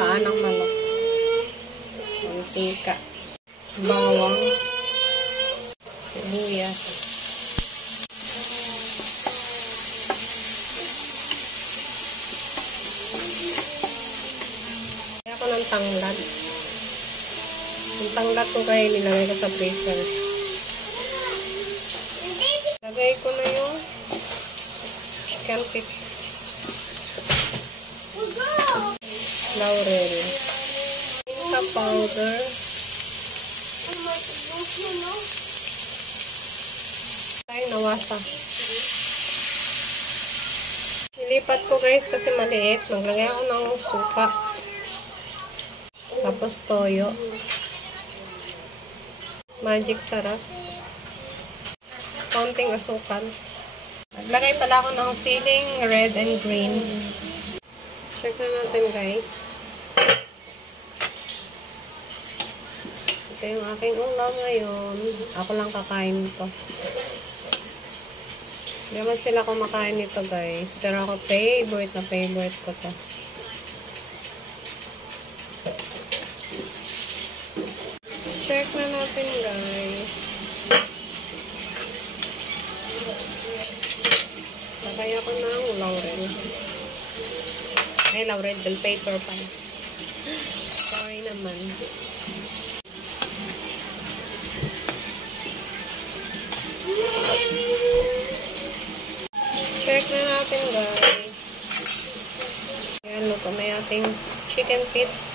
paa ng manok. Mantika. Bawang. Sibuyas. Kaya ako ng tanglad. Yung tanglad ko kaya nilagay ko sa freezer. Lagay ko na yung chicken feet. Laurel. Minta powder. Ay, nawasa. Nilipat ko guys kasi maliit. Naglagay ako ng suka. Tapos toyo. Magic sarap. Konting asukal. Naglagay pala ako ng siling red and green. Check na natin guys. Ito yung aking ulam ngayon. Ako lang kakain nito. Hindi naman sila kumakain nito guys. Pero ako favorite ko to. Check na natin guys. Lagay ako ng laurel. Ay, laurel bell pepper pa. Sorry naman. Check na natin guys. Ayan, luto na yung ating chicken feet.